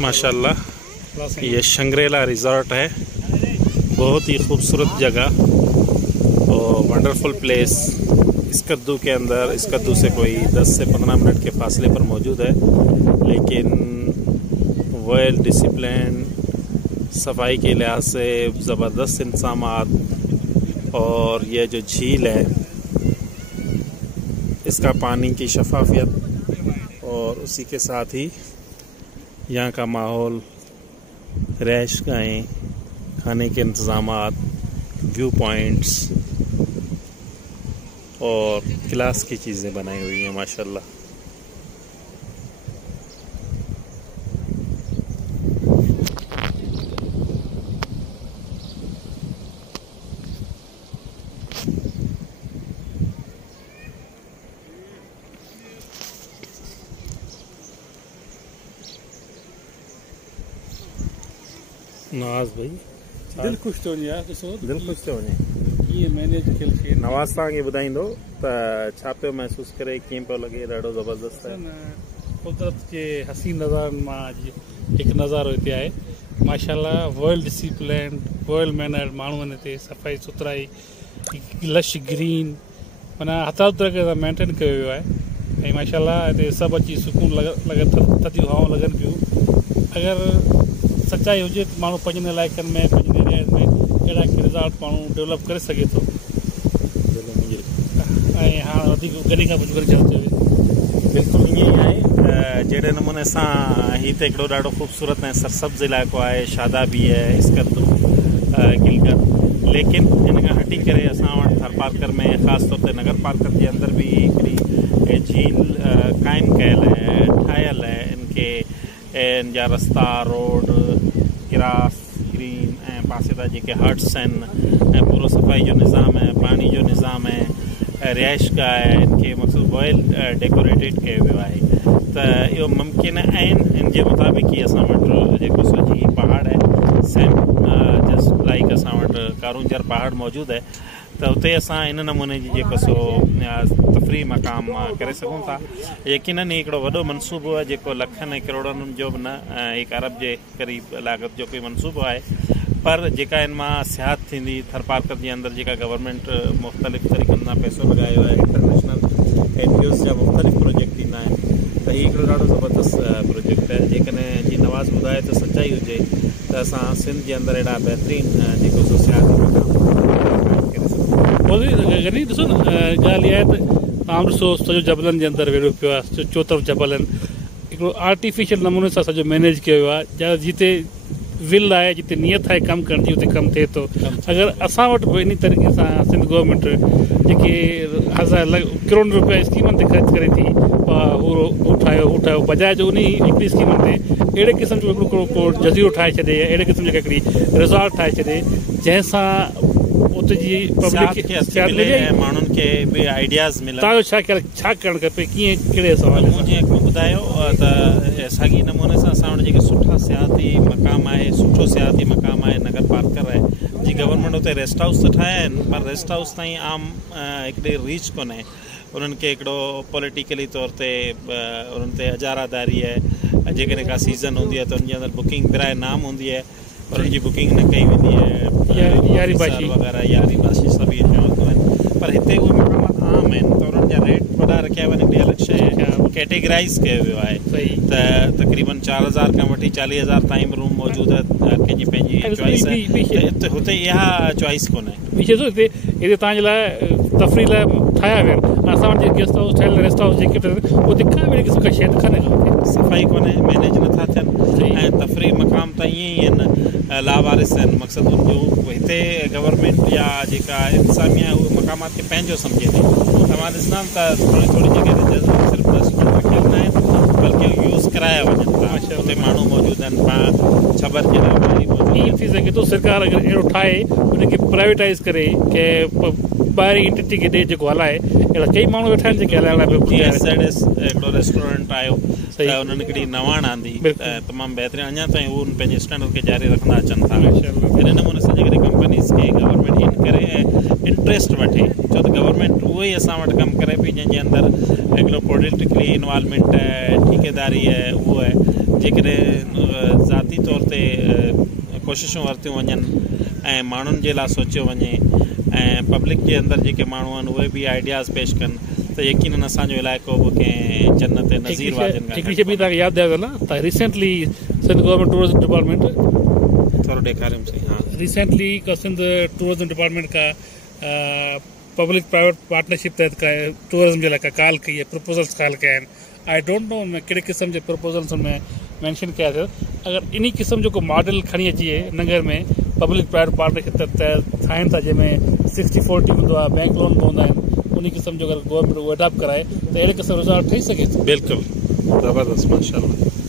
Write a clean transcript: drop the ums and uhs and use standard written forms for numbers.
माशाल्लाह ये शंग्रेला रिजॉर्ट है, बहुत ही खूबसूरत जगह और वंडरफुल प्लेस। इस्कद्दू के अंदर, इस्कद्दू से कोई 10 से 15 मिनट के फासले पर मौजूद है, लेकिन वेल डिसिप्लिन, सफाई के लिहाज से ज़बरदस्त इंतज़ामात और ये जो झील है इसका पानी की शफाफियत और उसी के साथ ही यहाँ का माहौल, रैश गाहें, खाने के इंतज़ामात, व्यू पॉइंट्स और क्लास की चीज़ें बनाई हुई हैं माशाल्लाह। नवाज़ भाई दिल खुश थो वञे, ॾिसो दिल खुश थो वञे। कीअं मैनेज कयल शइ। नवाज़ तव्हांखे ॿुधाईंदो त छा पियो महसूस करे, कीअं पियो लॻे? ॾाढो ज़बरदस्त आहे। कुदरत जे हसीन नज़ारनि मां हिकु नज़ारो हिते आहे माशाल्लाह। वेल डिसिप्लिन, वेल मैनर्ड माण्हू आहिनि हिते, सफ़ाई सुथराई, लश ग्रीन, माना हथां तरह मेंटेन कयो वियो आहे। ऐं माशाल्लाह हिते सभु अची सुकून लॻनि, थधियूं हवाऊं लॻनि पियूं। अगरि सच्चाई हुजे त माण्हू पंहिंजनि इलाइक़नि में, पंहिंजे एरिया में अहिड़ा रिज़ॉर्ट माण्हू डेवलप करे सघे थो। ऐं हाणे वधीक गॾी खां कुझु करे चवे बिल्कुलु ईअं ई आहे। जहिड़े नमूने सां हीउ त हिकिड़ो ॾाढो ख़ूबसूरत ऐं सरसब्ज़ इलाइक़ो आहे, शादाबी आहे, इस्कद्दू, गिलगत, लेकिन इन खां हटी करे असां वटि थर पार्कर में, ख़ासि तौर ते नगर पार्कर जे अंदरि बि हिकिड़ी झील क़ाइमु कयल आहे, ठाहियल आहे। इनखे इन जा रस्ता, रोड, ग्रास, ग्रीन ऐं पासे जा जेके हट्स आहिनि ऐं पूरो सफ़ाई जो निज़ाम आहे, पाणी जो निज़ाम आहे, रिहाइश गाह आहे, इनखे मक़सदु वेल डेकोरेटेड कयो वियो आहे। त इहो मुमकिन आहिनि। इन जे मुताबिक़ ई असां वटि जेको सॼी पहाड़ आहे, सेम जस्ट लाइक असां वटि कारूंजर पहाड़ मौजूदु आहे, त उते असां इन नमूने जी जेको सो तफ़री मक़ाम करे सघूं था। यकीनन हिकिड़ो वॾो मनसूबो आहे जेको लखनि ऐं करोड़नि जो बि न, हिकु अरब जे क़रीब लाॻत जो कोई मनसूबो आहे। पर जेका इन मां सियाहत थींदी, थर पार्कर जे अंदरि जेका गवर्नमेंट मुख़्तलिफ़ तरीक़नि सां पैसो लॻायो आहे, इंटरनेशनल एनजीओज़ जा मुख़्तलिफ़ प्रोजेक्ट थींदा आहिनि, त हीउ हिकिड़ो ॾाढो ज़बरदस्त प्रोजेक्ट आहे। जेकॾहिं जीअं नवाज़ ॿुधाए त सचाई हुजे त असां सिंध जे अंदरि अहिड़ा बहितरीनु जेको सो सियाहती मक़ाम करे सघूं। गॾी ॾिसो न, ॻाल्हि इहा आहे त तव्हां ॾिसो सॼो जबलनि जे अंदरि वेठो पियो आहे, चोतरफ़ जबल आहिनि, हिकिड़ो आर्टिफिशियल नमूने सां सॼो मैनेज कयो आहे। या जिते विल आहे, जिते नियत आहे कमु करण जी, उते कमु थिए थो। अगरि असां वटि बि इन तरीक़े सां सिंध गवर्नमेंट जेके करोड़ रुपया स्कीमनि ते ख़र्च करे थी, हू ठाहियो, बजाए जो उन हिकिड़ी स्कीमनि ते अहिड़े क़िस्म जो हिकिड़ो जज़ीरो ठाहे छॾे, या अहिड़े क़िस्म जी हिकिड़ी रिज़ॉर्ट ठाहे छॾे, जंहिंसां उते जी पब्लिक खे, माण्हुनि खे बि आइडियाज़ मिलनि। तव्हांजो छा करणु खपे, कीअं, कहिड़े हिसाब मूं जीअं हिकिड़ो ॿुधायो त साॻी नमूने सां असां वटि जेके सुठा सियाहती मक़ाम आहे, सुठो सियाहती मक़ाम आहे, नगर पार्कर आहे, जी गवर्नमेंट उते रेस्ट हाउस त ठाहिया आहिनि, पर रेस्ट हाउस ताईं आम हिकिड़ी रीच कोन्हे। उन्हनि खे हिकिड़ो पॉलिटिकली तौर ते उन्हनि ते अजारादारी आहे। जेकॾहिं का सीज़न हूंदी आहे त उनजे अंदरि बुकिंग बिराए नाम हूंदी आहे, पर उनजी बुकिंग न कई वेंदी आहे, यारी बाशी सभु इहे चवंदा आहिनि। पर हिते उहे मक़ामात आम आहिनि, त उन्हनि जा रेट वॾा रखिया वञनि। हिकिड़ी अलॻि शइ कैटेगराइज़ कयो वियो आहे त तक़रीबन 4000 खां वठी 40000 ताईं बि रूम मौजूदु आहे, कंहिंजी पंहिंजी चॉइस आहे। हुते इहा चॉइस कोन्हे। हिते तव्हांजे लाइ तफ़री लाइ ठाहिया विया आहिनि। असां वटि गेस्ट हाउस ठहियल, रेस्ट हाउस जेके उते का अहिड़ी क़िस्म का शइ कान्हे, सफ़ाई कोन्हे, मैनेज नथा थियनि, ऐं तफ़री मक़ाम त ईअं ई आहिनि, लावारिस आहिनि। मक़सदु उनजो हिते गवर्नमेंट या जेका इंतिज़ामिया उहे मक़ामात खे पंहिंजो सम्झे थी। तव्हां ॾिसंदा त थोरी थोरी जॻह ते सिर्फ़ु रेस्टोरेंट रखियल न आहिनि, बल्कि यूज़ कराया वञनि था। उते माण्हू मौजूदु आहिनि, पाण छबर जे लाइ ईअं थी सघे थो सरकार अगरि अहिड़ो ठाहे, उनखे प्राइवेटाइज़ करे, के ॿाहिरी एंटिटी खे ॾे जेको हलाए। अहिड़ा कई माण्हू वेठा आहिनि जेके हलाइण लाइ। हिकिड़ो रेस्टोरेंट आयो त उन्हनि हिकिड़ी नवाण आंदी, तमामु बहितरीनु, अञा ताईं उहे पंहिंजे स्टैंडर्ड खे जारी रखंदा अचनि था। इन नमूने सां जेकॾहिं कंपनीज़ खे गवर्नमेंट इन करे इंट्रस्ट वठे, छो त गवर्नमेंट उहो ई असां वटि कमु करे पई, जंहिंजे अंदरि हिकिड़ो पॉलिटिकली इन्वॉल्वमेंट आहे, ठेकेदारी आहे, उहो आहे, जेकॾहिं ज़ाती तौर ते कोशिशूं वरितियूं वञनि ऐं माण्हुनि जे लाइ सोचियो वञे ऐं पब्लिक जे अंदरि जेके माण्हू आहिनि उहे बि आइडियाज़ पेश कनि त यकीनन असांजो इलाइक़ो बि कंहिं जन्नत नज़ीर वादियुनि हिकिड़ी शइ बि तव्हांखे यादि ॾियां न त recently Sindh government tourism department थोरो ॾेखारियुमि सही हा रिसेंटली सिंध टूरिज़म डिपार्टमेंट का पब्लिक प्राइवेट पार्टनरशिप तहत का टूरिज़म जे लाइ का कॉल कई आहे प्रपोजल्स कॉल कया आहिनि आई डोंट नो हुन में कहिड़े क़िस्म जे प्रपोजल्स में मैंशन कया अथव अगरि इन क़िस्म जो को मॉडल खणी अची नगर में पब्लिक प्राइवेट पार्टनरशिप तहत ठाहिनि था जंहिंमें 60-40 हूंदो आहे बैंक लोन बि हूंदा आहिनि उन क़िस्म जो अगरि गवर्नमेंट उहो अडॉप्ट कराए त अहिड़े क़िस्म जो ठही सघे थो बिल्कुलु ज़बरदस्त माशाअल्लाह